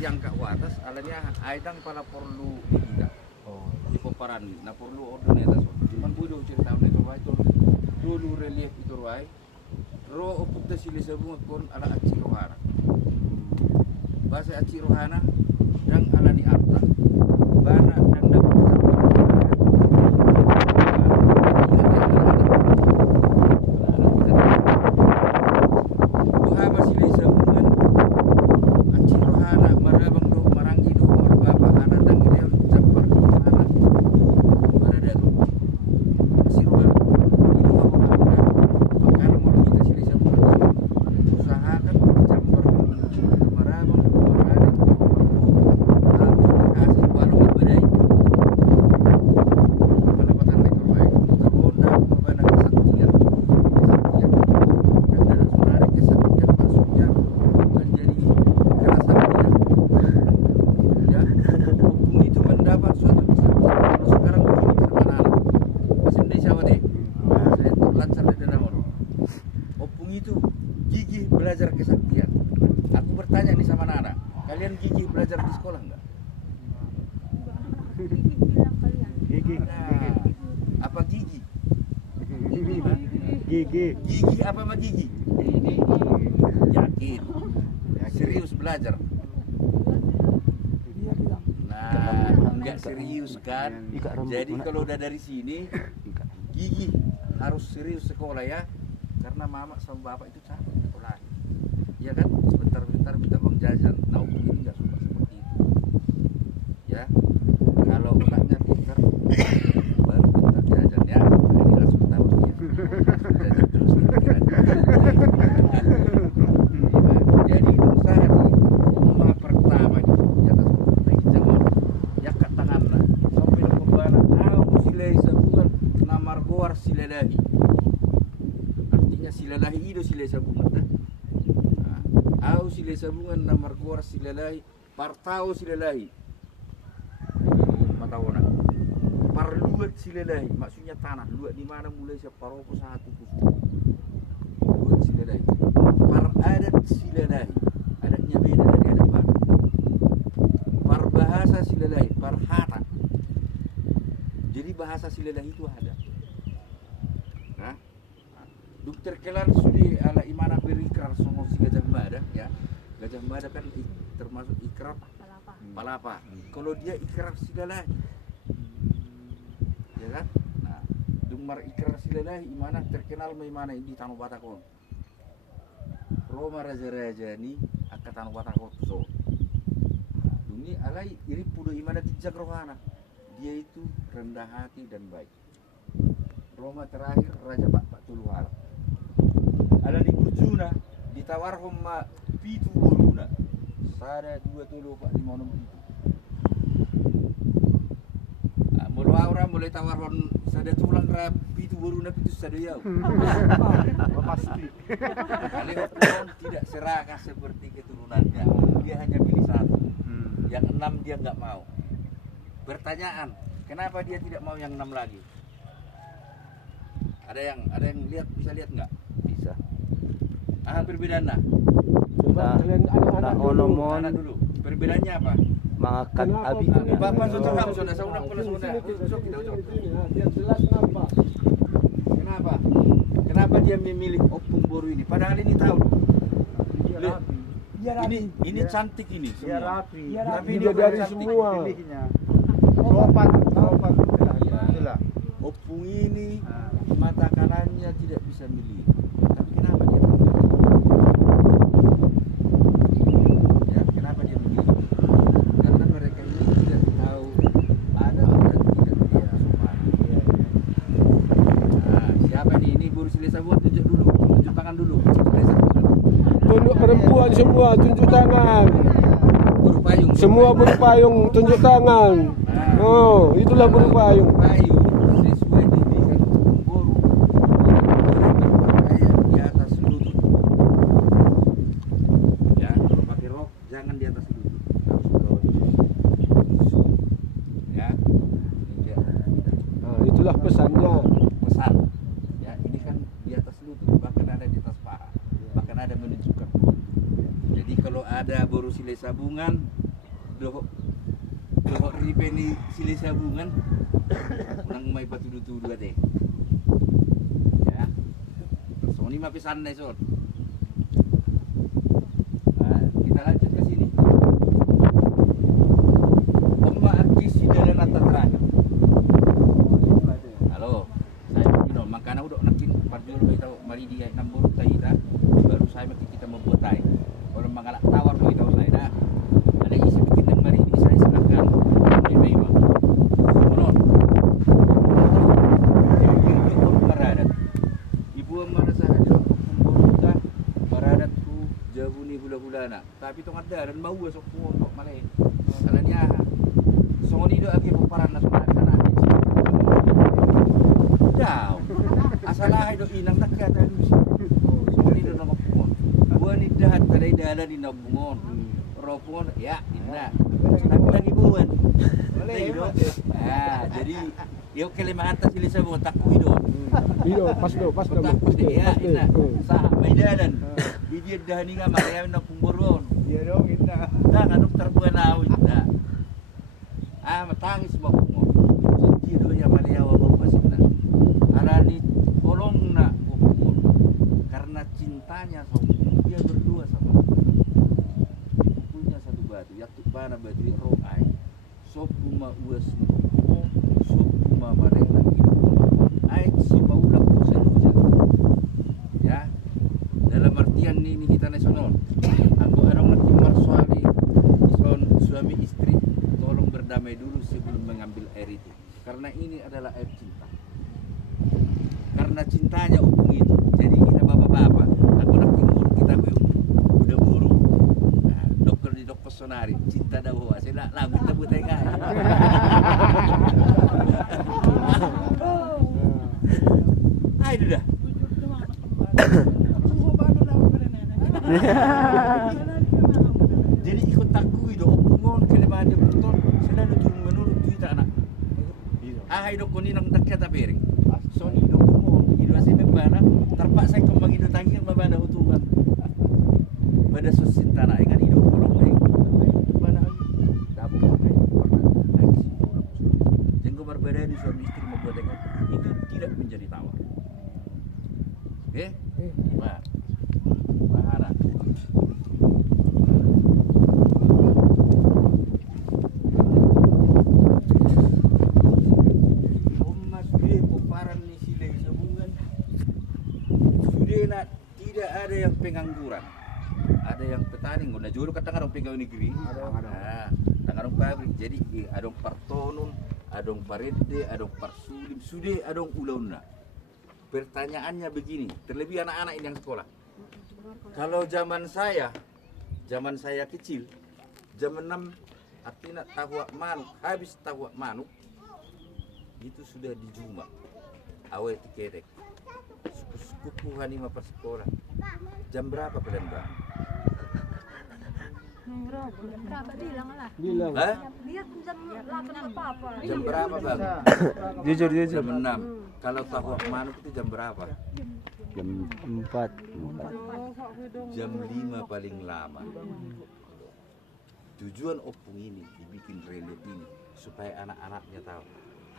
diangkat ke atas, alanya aidang pala perlu tidak. Di paparan, na perlu order ni atas. Cuman budo cerita ni kau itu dulu relief itu ruai. Ro opuk sili sabung kon ala aci rohana. Bahasa aci rohana dan ala di arta. Bana dan dapat belajar kesaktian. Aku bertanya nih sama Nana, kalian gigih belajar di sekolah enggak? Gigi. Nah, apa gigi? Gigi. Gigi apa sama gigi? Yakin. Serius belajar. Nah, enggak serius kan? Jadi kalau udah dari sini, gigi harus serius sekolah ya, karena mama sama bapak itu capek sekolah. Iya kan, sebentar-bentar minta uang jajan. Nah, ini nggak suka seperti itu. Ya, kalau anaknya pintar, baru pintar jajan ya. Nah, ini langsung tahu dia. Jajan terus pikiran. Jadi usaha nih, rumah pertama di atas jangan ya kat tangan lah. Sampai kembana, tahu silai sabungan namar goar silalahi. Artinya silalahi itu silai sabungan. Au silai sabungan namar goar silalahi, partau silalahi. Matawona. Parluat silalahi, maksudnya tanah. Luat di mana mulai separoko satu kustu. Luat silalahi. Paradat silalahi. Adatnya beda dari adat baru. Parbahasa silalahi, parhata. Jadi bahasa silalahi itu ada. Nah, dokter kelar sudi ala imana berikrar sono si Gajah Mada ya. Gajah Mada kan termasuk ikrar palapa. Kalau dia ikrar silalahi. Ya kan? Nah, dumar ikrar silalahi imana terkenal memana di Tanah Batakon. Roma raja-raja ni akan Tanah Batakon so. Ini alai iri pudo imana tijak rohana. Dia itu rendah hati dan baik. Roma terakhir Raja Pak Tuluhar. Ada di Burjuna ditawar homa pitu boruna. Sada 2 tulu Pak 5 pitu. Mulai orang mulai tawar hon sada tulang rap pitu boruna pitu sada yau. Pasti. Kali orang tidak serakah seperti keturunannya. Dia hanya pilih satu. Yang 6 dia nggak mau. Pertanyaan, kenapa dia tidak mau yang 6 lagi? Ada yang lihat, bisa lihat nggak? Bisa. Perbedaan nah. Coba kalian anak-anak dulu. Perbedaannya apa? Makan abi. Bapak sudah kamu sudah seorang pula sudah. Biar jelas nampak. Kenapa? Kenapa dia memilih opung boru ini? Padahal ini tahu. Ini cantik ini semua. Dia rapi. Tapi Dia dari cantik. semua. Ropan itulah. Opung ini mata kanannya tidak bisa melihat. Tapi kenapa dia memilih? Ya, kenapa dia memilih? Karena mereka ini tidak tahu ada dan tidak dia sopan. Nah, siapa nih? Ini Boru Silesa buat tunjuk dulu. Tunjuk tangan dulu. Silesa buat. Tunduk perempuan semua tunjuk tangan. Berpayung. Semua berpayung tunjuk tangan. Oh, itulah berpayung. Berpayung sesuai didikan opung boru. Berpakaian di atas lutut. Ya, kalau pakai rok jangan di atas lutut. Ya, ini dia. Nah, itulah pesannya. Pesan. Ya, ini kan di atas lutut, bahkan ada di atas paha. Bahkan ada menunjukkan. Jadi kalau ada boru silai sabungan doh ripeni sili sabungan nang may patudu-tudu ate. Ya. So ini mah pisan deh, Son. Nah, kita lanjut ke sini. Oma Akis Sidana Nata terakhir. Halo, saya Pino, makanya udah nakin parjur tahu mari dia nambur taida baru saya makin kita membuat tai. Orang mengalak tawar tahu saya dah. Ada isi bikin dan mari ini saya silakan. Ini mah. Monon. Ibu maradat. Ibu marasa ada pembuka maradat ku jabuni bula-bulana. Tapi tong ada dan bau sok untuk malay. Karena dia songoni do agi peparan nasional kana adi. Daw. Asalahay do inang nakata dusi. Songoni do nang pumon. Buan idahat kadai dalan di nabungon. Ropon ya inna. Tapi lagi buan. Boleh do. Ah, jadi yo kelemahan tas sila sa botak ko do. Iyo, pas do. Takut ya inna. Sa may dalan. Bidiyad dahani nga marayam na pumburon. Iya dong kita. Dah anong terbuan na na. Ah, matangis mo mo. Jadi do ya maliawa mo pasip na. Arani tolong na umur. Karena cintanya sama dia berdua sama. Punya satu batu, yaktu bana batu roai. Sopuma uas mo, sopuma marena hidup. Ai si baula pusa. Ya. Dalam artian ini kita nasional. Aku orang ngerti marsuali suami istri tolong berdamai dulu sebelum mengambil air itu. Karena ini adalah air cinta. Karena cintanya hubung itu. Jadi kita bapak-bapak, aku nak timur kita udah buruk. Nah, dokter di dok pesonari, cinta dah bawa. Saya nak lagu kita butai kan. Ayo dah. Jadi ikut takui do opungon kelemahan dia betul selalu turun menurut kita anak. Ah hidup kuni nang dekat tapi ring. So hidup opungon hidup saya membana terpaksa kembang hidup tangi membana hutuman. Pada susin tanah ikan hidup orang lain. Mana dapat apa? Jenggo berbeda di suami istri membuat itu tidak menjadi tawar. Oke? Nah. Bahana. Tidak ada yang pengangguran, ada yang petani. Guna juru kata ngarong pegawai negeri, nah, ngarong pabrik. Jadi adong partonun, adong parede, adong parsulim, sudah adong ulauna. Pertanyaannya begini, terlebih anak-anak ini yang sekolah. Kalau zaman saya kecil, zaman 6 artinya tahu manuk, habis tahu manuk itu sudah dijuma, awet tikerek. Suku hanima pas sekolah. Jam berapa kalian bang? Berapa bilang lah? Bilang. Hah? Biar jam 8 apa-apa. Jam berapa bang? Jujur. Jam 6. Kalau tahu manuk itu jam berapa? Jam 4. Jam 5 paling lama. Tujuan opung ini dibikin relief ini supaya anak-anaknya tahu.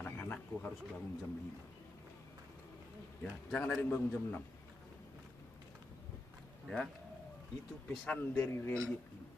Anak-anakku harus bangun jam 5. Ya, jangan ada yang bangun jam 6. Ya, itu pesan dari relief ini.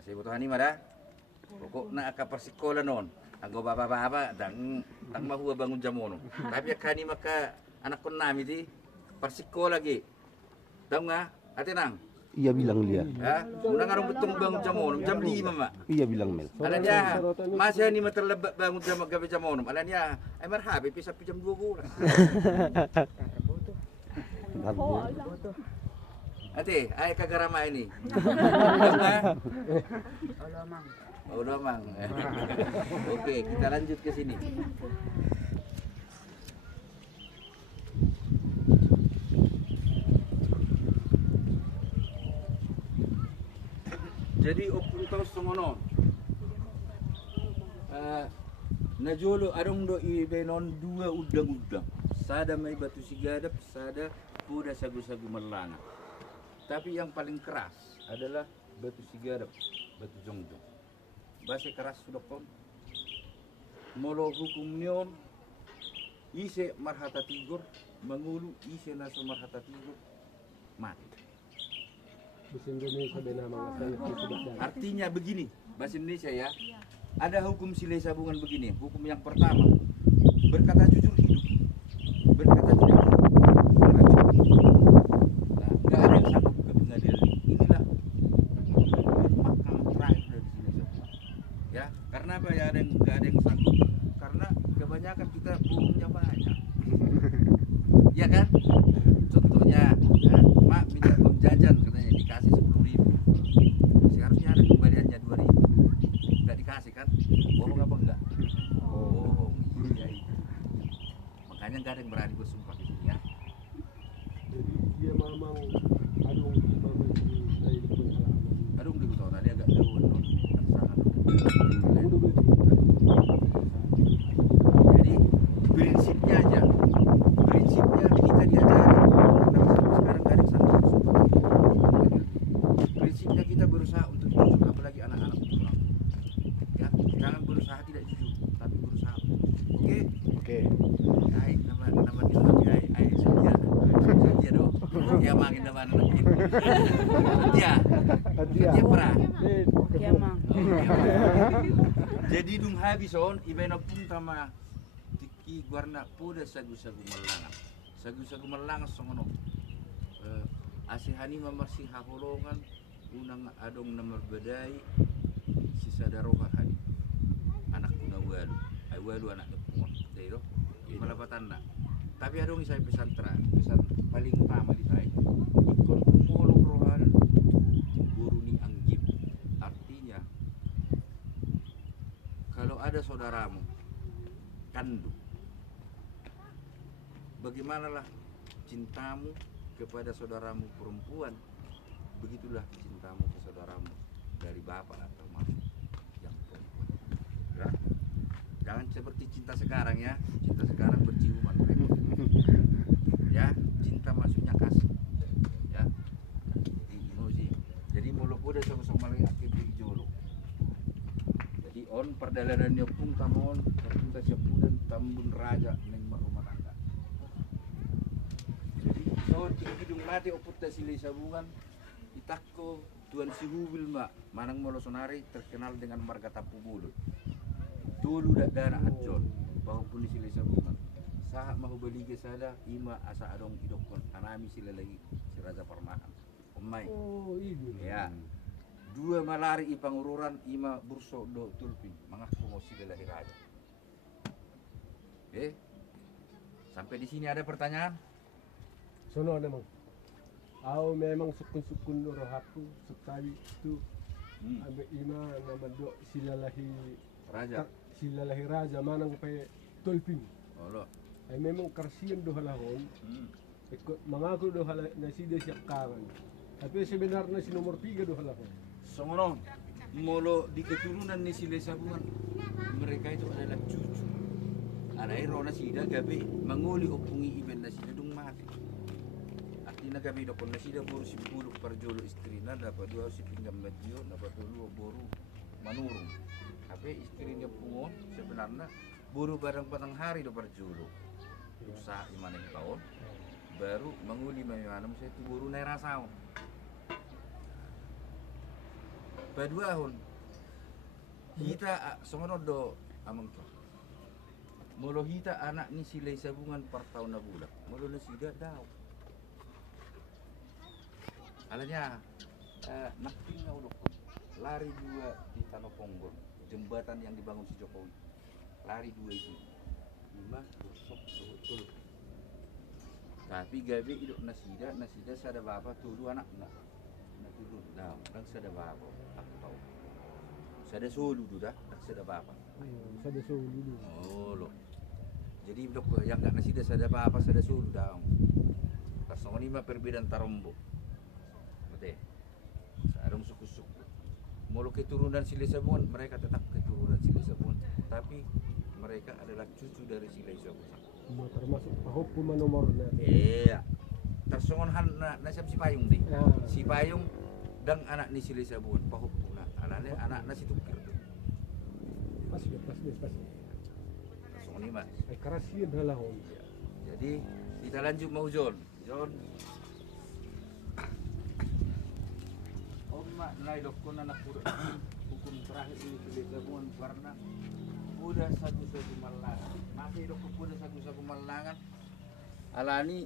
Saya butuh hani mada. Pokoknya aka persikola non. Anggo bapa-bapa dang mahu bangun jam 6. Tapi akani maka anak kon nami ti persikola lagi. Tahu nga? Ate nang. Iya bilang dia. Ya, muna ngarong betong bangun jam 6, jam 5 mak. Iya bilang Mel. Alam dia, masih ni terlebat bangun jam gabi jam 6. Alam dia, ay marhabi pisah jam 2 bulan. Ate, ay kagarama ini. Oh, mang. Oke, kita lanjut ke sini. Jadi opung tahu semono. Najolo adong do ibenon 2 udang-udang. Sada may batu sigadap, sada puda sagu-sagu melanga. Tapi yang paling keras adalah batu sigadap, batu jongjong. Bahasa keras sudah pun. Molo hukum nion, ise marhata tigur, mengulu ise naso marhata tigur, mati. Bahasa Indonesia bena mengatakan itu sudah ada. Artinya begini, bahasa Indonesia ya. Ada hukum sila sabungan begini. Hukum yang pertama, berkata jujur hidup, berkata tidak hidup. Nah, nggak ada yang sanggup ke pengadilan. Inilah makam terakhir dari sila sabungan. Ya, karena apa ya? Nggak ada yang sanggup. Karena kebanyakan kita bohongnya banyak. Ya kan? Contohnya, ya, mak minta uang jajan katanya dikasih 10.000. Seharusnya ada kembaliannya 2.000. Nggak dikasih kan? Bohong apa enggak? Bohong. Iya itu. Makanya nggak ada yang berani bersumpah di sini ya. Jadi dia memang adung memang dari pengalaman. Aduh, di tahun tadi agak jauh, non. Sangat. Udah betul. Jadi prinsipnya aja, prinsipnya kita diajari. Karena sekarang nggak ada yang sanggup bersumpah. Prinsipnya kita berusaha untuk jujur, apalagi anak-anak pulang. Ya, jangan berusaha tidak jujur, tapi berusaha. Oke? Oke. Ay, nama kita ay Setia. Setia dong. Setia makin nama anak ini. Setia. Setia perah. Ya mang. Jadi dung habis on ibena pun tama tiki guarna puda sagu-sagu melangan. Sagu-sagu melangan songono. Asihani mamarsi haholongan unang adong nomor bedai sisa daroha hani. Anak kuna walu. Ay walu anak nepun. Dero. Malapatan na. Tapi adong saya pesan paling utama di saya. Ikon kumolong rohan buruning anggip. Artinya kalau ada saudaramu kandung, bagaimanalah cintamu kepada saudaramu perempuan, begitulah cintamu ke saudaramu dari bapak atau mama yang perempuan. Ya? Jangan seperti cinta sekarang ya, cinta sekarang berciuman mereka. Ya, cinta maksudnya kasih. Ya, emosi. Jadi mulut udah sama-sama lagi aktif di jolo. Jadi on perdalanannya pun tamon terpunta siapudan tambun raja neng rumah tangga. Jadi so hidung mati oput sili sabungan itakko tuan si hubil mak manang molosonari terkenal dengan marga tapu bulu. Dulu dak dana acol bahwa pun sili sabungan. Saat mahu beli ke sada ima asa adong idokon anami sila lagi si Raja Parmahan. Omai. Oh, ini. Ya. Dua malari ipangururan ima burso do tulpin mengaku mau sila lagi raja. Sampai di sini ada pertanyaan? Sono memang. Aku memang sukun-sukun rohaku sekali itu ambil ima nama do silalahi Raja. silalahi raja manang pe tulpin. Oh, Ay memang karsiyan do halahon. Ikut mengaku do halah nasi dia siap kawan. Tapi sebenarnya si nomor 3 do halahon. Songono, molo di keturunan ni sila sabungan mereka itu adalah cucu. Anai rona sida gabi manguli opungi iben na sida dung mati. Artinya gabi dokon na sida boru si buluk parjolo istrina dapat dua si pinggam badio dapat dua boru manurung. Tapi istrinya pungon sebenarnya boru barang patang hari do parjolo. Usaha imaneng tahun baru manguli mayanam saya tu boru nai rasau. Baduahon kita songono do amang to. Molo hita anak ni silay sabungan per tahun na bulan. Molo na sida daw. Alanya nakting na ulok. Lari dua di Tanah Ponggol, jembatan yang dibangun si Jokowi. Lari dua itu. 5 busok betul. Tapi gabi idok nasida sada bapa tulu anak na. Natulun daw, nang sada bapa aku tahu. Sada solo dah, nang sada bapa. Sada solo dulu. Oh lo. Jadi dok yang nggak nasida sada bapa sada solo daw. Kasong lima perbedaan tarombo. Betul. Sarung suku-suku. Mulu keturunan Sile Sabungan, mereka tetap keturunan Sile Sabungan, tapi mereka adalah cucu dari Sile Sabungan. Termasuk hukuman nomor na. Iya. Tersongon han na siap si Payung deh. Ah. Si Payung dan anak ni sila sabun pahuk pula alane anak nasi tukir tu Pas dia. so ni mas. Ay karasiyan halahon. Jadi kita lanjut mau John Oma nailok ko na nakuro hukum terakhir ini sila sabun karena udah sagu-sagu malangan masih dok ko udah sagu-sagu malangan alani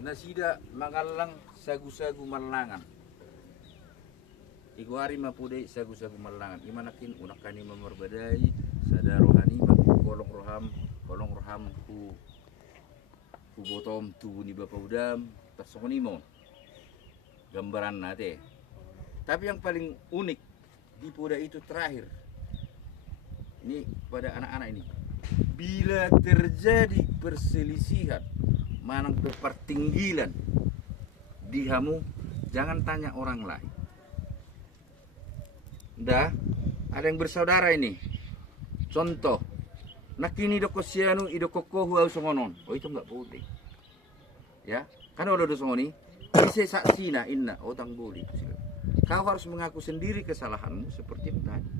nasida magalang sagu-sagu malangan iguari mapude sagu-sagu malangan imanakin unakani memerbadai sada rohani kolong roham ku botom tu ni bapa udam tasonimo gambaran nate tapi yang paling unik di puda itu terakhir ini pada anak-anak ini bila terjadi perselisihan manang pertinggilan di hamu jangan tanya orang lain. Dah ada yang bersaudara ini. Contoh, nakini doko sianu idoko kohu au songonon. Oh itu enggak boleh. Ya, kan udah songoni. Bisa saksina inna otang boleh. Kau harus mengaku sendiri kesalahanmu seperti yang tadi.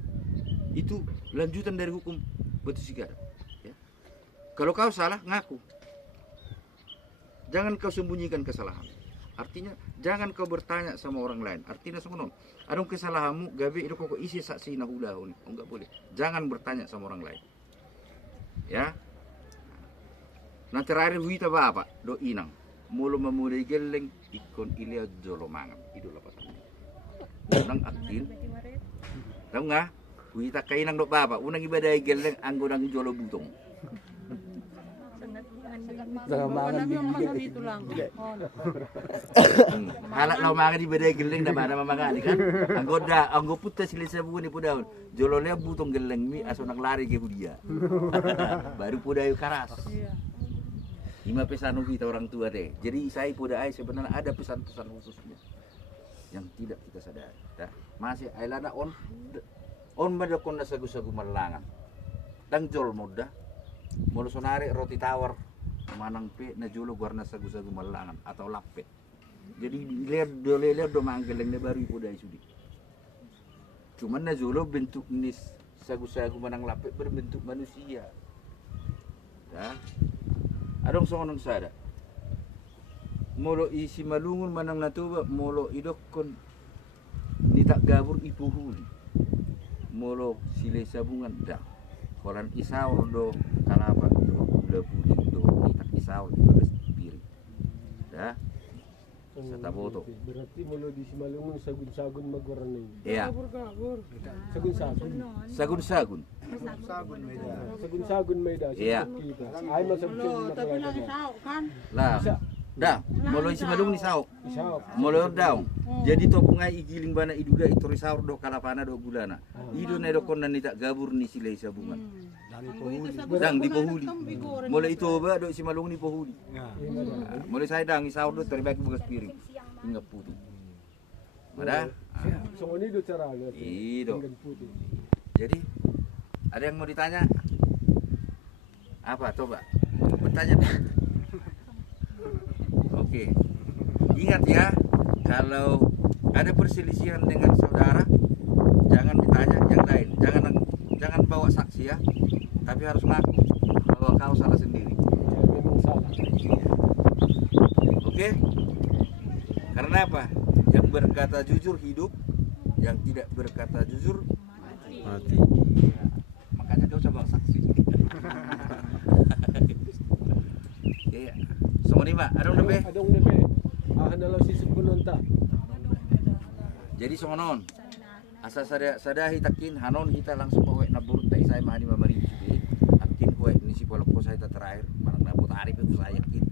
Itu lanjutan dari hukum batu sigara. Ya. Kalau kau salah ngaku. Jangan kau sembunyikan kesalahan. Artinya jangan kau bertanya sama orang lain. Artinya semono. Adong kesalahanmu gabe itu kok isi saksi nahula ini. Oh, enggak boleh. Jangan bertanya sama orang lain. Ya. Nah terakhir huita bapak do inang. Mulu memulai geleng ikon ilia jolo mangan. Itu lapatan. Nang akin. Tahu nggak? Huita kainang do bapak. Unang ibadai geleng anggonang jolo butong. Halak lau makan di badai geleng dah mana makan kan? Anggo puta sila sabu ni pudaun. Jololnya butong geleng mi asonang lari ke dia. Baru pudayu karas. 5 pesan kita orang tua deh. Jadi saya pudai sebenarnya ada pesan-pesan khususnya yang tidak kita sadari. Dah masih ailana on madakon na sagu-sagu malangan. Dang jol muda. Mulu sonari roti tawar. Manang pe na julo warna sagu-sagu malangan atau lapet. Jadi lihat do manggeleng na baru pudai sudi. Cuman na julo bentuk nis sagu-sagu manang lapet berbentuk manusia. Dah. Adong songonong sada. Molo isi malungun manang natuba molo idokon nitak gabur ipuhuli. Molo sile sabungan dah. Koran isaur do kalapa do labudi do nitak isaur di bagas piri. Dah. Sa taboto. Berarti mulu di Simalungun sagun-sagun magwarnay. Iya. Sagun-sagun. Sagun-sagun. Sagun-sagun may da. Iya. Ay masabsan na kan? Lah. Dah. Molo isi malungun isaur. Isaw. Molo daw. Jadi topungai igiling bana iduda itori saur do kalapana do gulana. Idu na do kon nitak gabur ni sila sabungan. Dang di pohuli. Mulai itu ba do si malung ni pohuli. Mulai saya dang isaur do teribaki bukas piring. Hingga putih. Mada? So ini do cara lihat. Ido. Jadi ada yang mau ditanya? Apa coba? Bertanya. Oke. Ingat ya, kalau ada perselisihan dengan saudara, jangan ditanya yang lain. Jangan bawa saksi ya. Tapi harus ngaku bahwa kau salah sendiri. Memang salah. Oke? Karena apa? Yang berkata jujur hidup, yang tidak berkata jujur Mati. ya, makanya kau coba saksi. Iya. Semua nih, Pak. Adong lebih. Adong nebe. Hanalo sisip kunonta. Jadi songonon. Asa sada hitakin hanon kita langsung bawa nabur tai saya mahani mamari sudah. Akin kowe ni si polok ko saya terakhir manang nabut arif itu saya kin.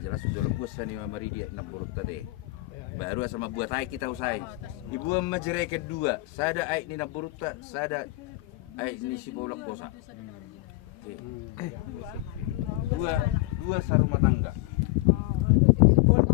Jelas sudah lepas ni mamari dia nabur tadi. Baru sama buat ai kita usai. Ibu majere kedua, sada ai ni nabur ta, sada ai ni si polok ko sa. Dua sarumah tangga. Oh,